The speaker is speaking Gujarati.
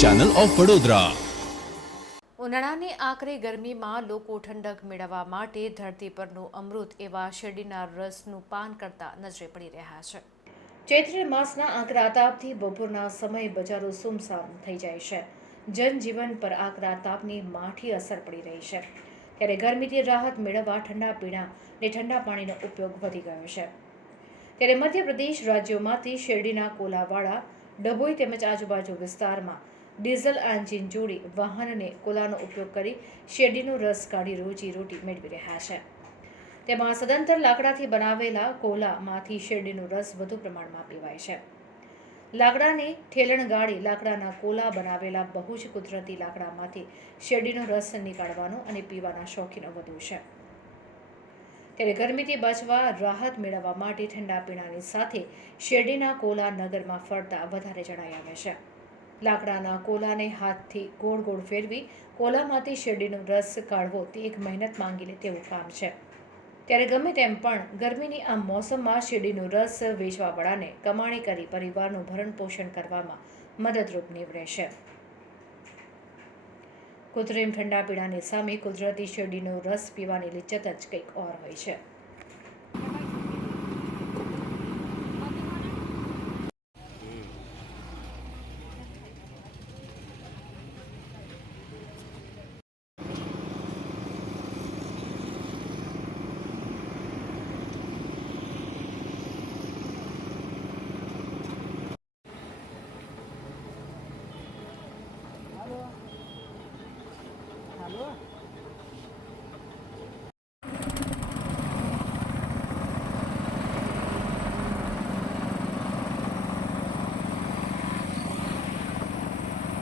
ચેનલ ઓફ વડોદરા ઉનાળાની આકરી ગરમીમાં લોકો ઠંડક મેળવવા માટે ધરતી પરનું અમૃત એવા શેરડીના રસનું પાન કરતા નજરે પડી રહ્યા છે. ચૈત્ર માસના આકરા તાપથી બપોરના સમયે બજારો સુમસામ થઈ જાય છે. જનજીવન પર આકરા તાપની માઠી અસર પડી રહી છે. ત્યારે ગરમીથી રાહત મેળવવા ઠંડા પીણા અને ઠંડા પાણીનો ઉપયોગ વધી ગયો છે. ત્યારે મધ્યપ્રદેશ રાજ્યોમાંથી શેરડીના કોલાવાળા ડભોઈ તેમજ આજુબાજુ વિસ્તારમાં ડીઝલ એન્જિન જોડી વાહનને કોલાનો ઉપયોગ કરી શેરડીનો રસ કાઢી રોજી રોટી મેળવી રહ્યા છે. તેમાં સદંતર લાકડાથી બનાવેલા કોલામાંથી શેરડીનો રસ વધુ પ્રમાણમાં પીવાય છે. લાકડાની ઠેલણ ગાળી લાકડાના કોલા બનાવેલા બહુ જ કુદરતી લાકડામાંથી શેરડીનો રસ નીકાળવાનો અને પીવાના શોખીનો વધુ છે. ત્યારે ગરમીથી બચવા રાહત મેળવવા માટે ઠંડા પીણાની સાથે શેરડીના કોલા નગરમાં ફરતા વધારે જણાઈ આવે છે. લાકડાના કોલાને હાથથી ગોળ ગોળ ફેરવી કોલામાંથી શેરડીનો રસ કાઢવો તે એક મહેનત માંગી લે તેવું કામ છે. ત્યારે ગમે તેમ પણ ગરમીની આ મોસમમાં શેરડીનો રસ વેચવાવાળાને કમાણી કરી પરિવારનું ભરણ પોષણ કરવામાં મદદરૂપ નીવડે છે. કૃત્રિમ ઠંડા પીણાની સામે કુદરતી શેરડીનો રસ પીવાની લિજ્જત જ કંઈક ઓર હોય છે.